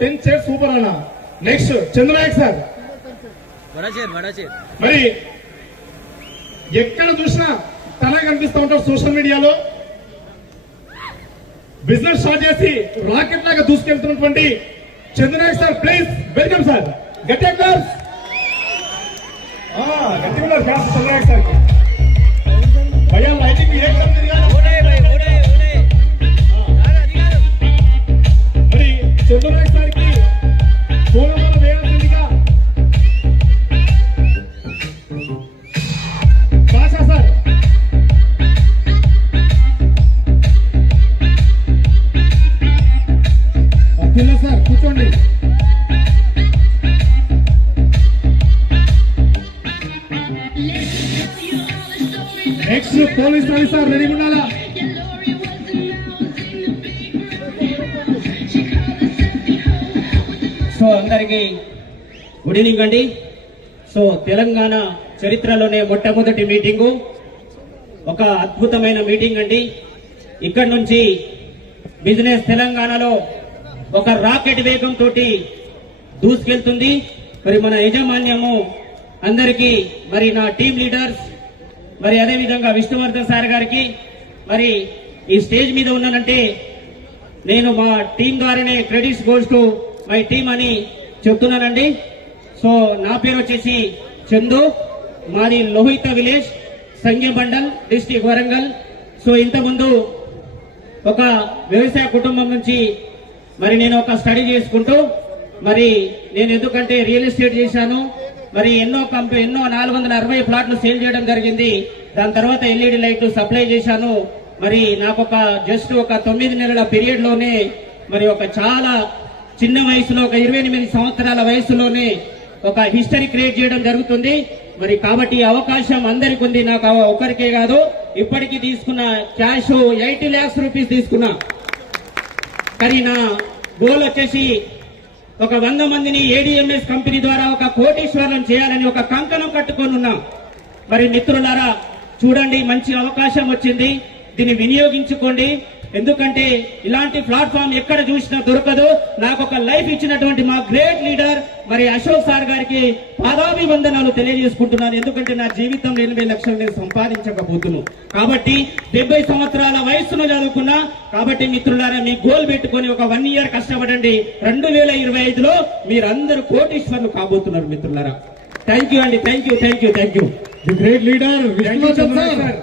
Ten chair super అన్న. Next Chandranayak sir. మరి ఎక్కడ చూసినా తన కనిపిస్తూ ఉంటారు సోషల్ మీడియాలో. బిజినెస్ స్టార్ట్ చేసి రాకెట్ లాగా దూసుకెళ్తున్నటువంటి Chandranayak sir please welcome sir. గట్టి క్లాస్ గట్టిగా చంద్రనాయక్ సార్ భయా లైటింగ్ ఏ అబ్దుల్లా సార్ కూర్చోండి. Next police officer sir ready ఉండాలా? సో అందరికీ గుడ్ ఈవినింగ్ అండి. సో తెలంగాణ చరిత్రలోనే మొట్టమొదటి మీటింగు. ఒక అద్భుతమైన మీటింగ్ అండి. ఇక్కడ నుంచి బిజినెస్ తెలంగాణలో ఒక రాకెట్ వేగం తోటి దూసుకెళ్తుంది. మరి మన యజమాన్యము అందరికీ మరి నా టీం లీడర్స్ మరి అదే విధంగా విష్ణువర్ధన్ సార్ గారికి మరి ఈ స్టేజ్ మీద ఉన్నానంటే నేను మా టీం ద్వారానే credits goals to my team అని చెప్తున్నానండి. సో నా పేరు వచ్చేసి చందు మాది లోహిత విలేజ్ సంఘ మండల్ డిస్టిక్ వరంగల్. సో ఇంతకుముందు ఒక వ్యవసాయ కుటుంబం నుంచి మరి నేను ఒక స్టడీ చేసుకుంటూ మరి నేను ఎందుకంటే రియల్ ఎస్టేట్ చేశాను మరి ఎన్నో కంపెనీ ఎన్నో నాలుగు వందల అరవై ప్లాట్లు సేల్ చేయడం జరిగింది. దాని తర్వాత ఎల్ఈడి లైట్ సప్లై చేశాను. మరి నాకు ఒక జస్ట్ ఒక తొమ్మిది నెలల పీరియడ్లోనే మరి ఒక చాలా చిన్న వయసులో ఒక ఇరవై ఎనిమిది సంవత్సరాల వయసులోనే ఒక హిస్టరీ క్రియేట్ చేయడం జరుగుతుంది. మరి కాబట్టి అవకాశం అందరికి ఉంది. నాకు ఒకరికే కాదు ఇప్పటికీ తీసుకున్న క్యాష్ ఎయిటీ ల్యాక్స్ రూపీస్ తీసుకున్నా. కానీ నా గోల్ వచ్చేసి ఒక వంద మందిని ఏడిఎంఎస్ కంపెనీ ద్వారా ఒక కోటీశ్వరం చేయాలని ఒక కంకణం కట్టుకొని ఉన్నాం. మరి మిత్రులారా చూడండి మంచి అవకాశం వచ్చింది. దీన్ని వినియోగించుకోండి. ఎందుకంటే ఇలాంటి ప్లాట్ఫామ్ ఎక్కడ చూసినా దొరకదు. నాకు ఒక లైఫ్ ఇచ్చినటువంటి మా గ్రేట్ లీడర్ మరి అశోక్ సార్ గారికి పాదాభివందనాలు తెలియజేసుకుంటున్నాను. ఎందుకంటే నా జీవితంలో ఎనభై లక్షలు నేను సంపాదించకపోతున్నాను కాబట్టి డెబ్బై సంవత్సరాల వయసును చదువుకున్నా. కాబట్టి మిత్రులారా మీ గోల్ పెట్టుకొని ఒక వన్ ఇయర్ కష్టపడండి. రెండు వేల ఇరవై ఐదులో మీరందరూ కోటీశ్వర్లు కాబోతున్నారు మిత్రులారా. థ్యాంక్ యూ అండి. Thank you thank you thank you. Great leader thank you Chandranayak sir